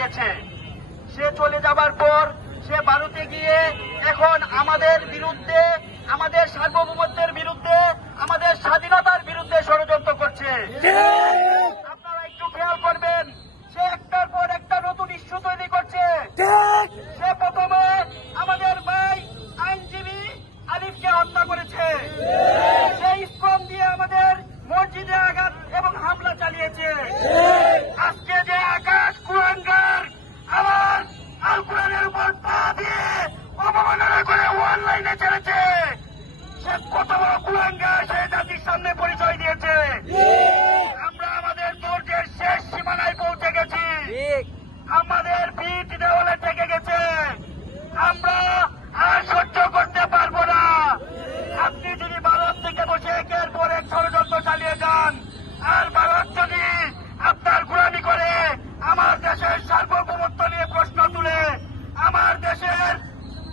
দিয়েছে সে চলে যাবার পর সে ভারতে গিয়ে এখন আমাদের বিরুদ্ধে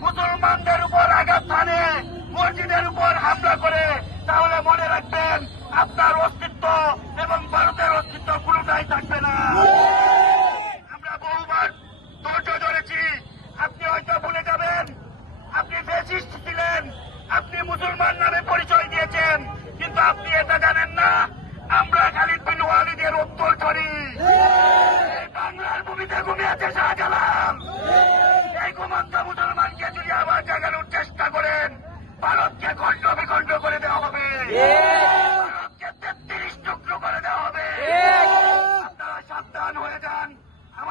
মুসলমানদের উপর আঘাত হানে, মসজিদের উপর হামলা করে, তাহলে মনে রাখবেন আপনার অস্তিত্ব এবং ভারতের অস্তিত্ব কোনোটাই থাকবে না। আমরা বহুবার ধৈর্য ধরেছি। আপনি হয়তো ভুলে যাবেন, আপনি ফেসিস্ট ছিলেন, আপনি মুসলমান নামে পরিচয় দিয়েছেন, কিন্তু আপনি এটা জানেন না।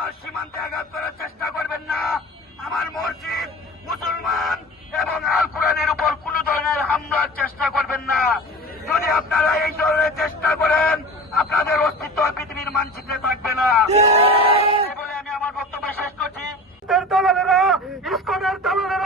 আমার সীমান্তে আঘাত করার চেষ্টা করবেন না। আমার মসজিদ মুসলমান এবং আল কোরআনের উপর কোন ধরনের হামলার চেষ্টা করবেন না। যদি আপনারা এই ধরনের চেষ্টা করেন আপনাদের অস্তিত্ব পৃথিবীর মানচিত্রে থাকবে না। বলে আমি আমার বক্তব্য শেষ করছি। দলালেরা ইস্কনের দলালেরা